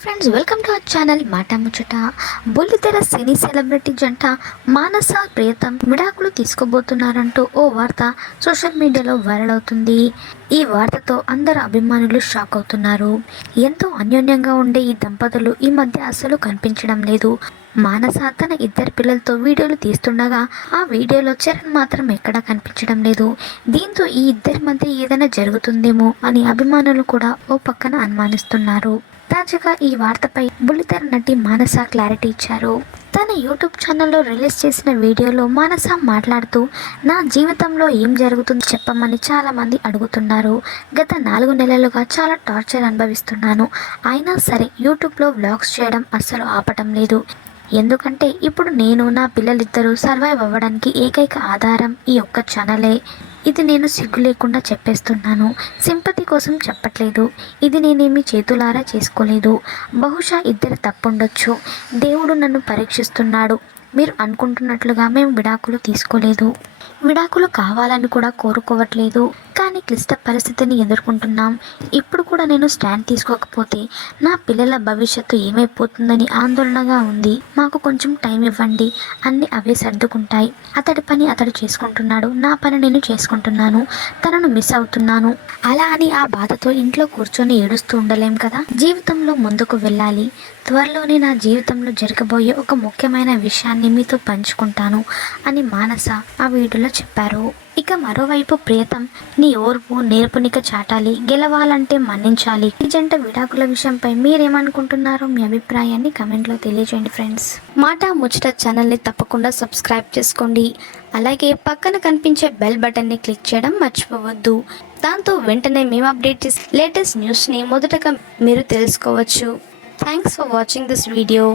Friends welcome to our channel మాట ముచ్చట బుల్లితెర సినీ సెలబ్రిటీ జంట మానస ప్రియతం విడాకులు తీసుకోబోతున్నారంటూ ఓ వార్త సోషల్ మీడియాలో వైరల్ అవుతుంది. ఈ వార్తతో అందరు అభిమానులు షాక్ అవుతున్నారు. ఎంతో అన్యోన్యంగా ఉండే ఈ దంపతులు ఈ మధ్య అసలు కనిపించడం లేదు. మానస తన ఇద్దరు పిల్లలతో వీడియోలు తీస్తుండగా ఆ వీడియోలో చరణ్ మాత్రం ఎక్కడా కనిపించడం లేదు. దీంతో ఈ ఇద్దరి మధ్య ఏదైనా జరుగుతుందేమో అని అభిమానులు కూడా ఓ పక్కన అనుమానిస్తున్నారు. తాజాగా ఈ వార్తపై బుల్లితెర నటి మానస క్లారిటీ ఇచ్చారు. తన యూట్యూబ్ ఛానల్లో రిలీజ్ చేసిన వీడియోలో మానస మాట్లాడుతూ నా జీవితంలో ఏం జరుగుతుందో చెప్పమని చాలామంది అడుగుతున్నారు. గత నాలుగు నెలలుగా చాలా టార్చర్ అనుభవిస్తున్నాను. అయినా సరే యూట్యూబ్లో వ్లాగ్స్ చేయడం అస్సలు ఆపటం లేదు. ఎందుకంటే ఇప్పుడు నేను నా పిల్లలిద్దరూ సర్వైవ్ అవ్వడానికి ఏకైక ఆధారం ఈ ఒక్క ఛానలే. ఇది నేను సిగ్గు లేకుండా చెప్పేస్తున్నాను. సింపతి కోసం చెప్పట్లేదు. ఇది నేనేమి చేతులారా చేసుకోలేదు. బహుశా ఇద్దరు తప్పుండొచ్చు. దేవుడు నన్ను పరీక్షిస్తున్నాడు. మీరు అనుకుంటున్నట్లుగా మేము విడాకులు తీసుకోలేదు. విడాకులు కావాలని కూడా కోరుకోవట్లేదు. కానీ క్లిష్ట పరిస్థితిని ఎదుర్కొంటున్నాం. ఇప్పుడు కూడా నేను స్టాండ్ తీసుకోకపోతే నా పిల్లల భవిష్యత్తు ఏమైపోతుందని ఆందోళనగా ఉంది. మాకు కొంచెం టైం ఇవ్వండి. అన్ని అవే సర్దుకుంటాయి. అతడి పని అతడు చేసుకుంటున్నాడు. నా పని నేను చేసుకుంటున్నాను. తనను మిస్ అవుతున్నాను. అలా అని ఆ బాధతో ఇంట్లో కూర్చొని ఏడుస్తూ ఉండలేం కదా? జీవితంలో ముందుకు వెళ్ళాలి. త్వరలోనే నా జీవితంలో జరగబోయే ఒక ముఖ్యమైన విషయాన్ని మీతో పంచుకుంటాను అని మానస ఆ వీడియోలో చెప్పారు. ఇక మరోవైపు ప్రియతం నీ ఓర్పు నేర్పునిక చాటాలి. గెలవాలంటే మన మన్నించాలి ఈ జంట విడాకుల విషయంపై మీరేమనుకుంటున్నారో మీ అభిప్రాయాన్ని కమెంట్లో తెలియజేయండి ఫ్రెండ్స్. మాట ముచ్చట ఛానల్ని తప్పకుండా సబ్స్క్రైబ్ చేసుకోండి. అలాగే పక్కన కనిపించే బెల్ బటన్ని క్లిక్ చేయడం మర్చిపోవద్దు. దాంతో వెంటనే మేము అప్డేట్ చేసే లేటెస్ట్ న్యూస్ని మొదటగా మీరు తెలుసుకోవచ్చు. Thanks for watching this video.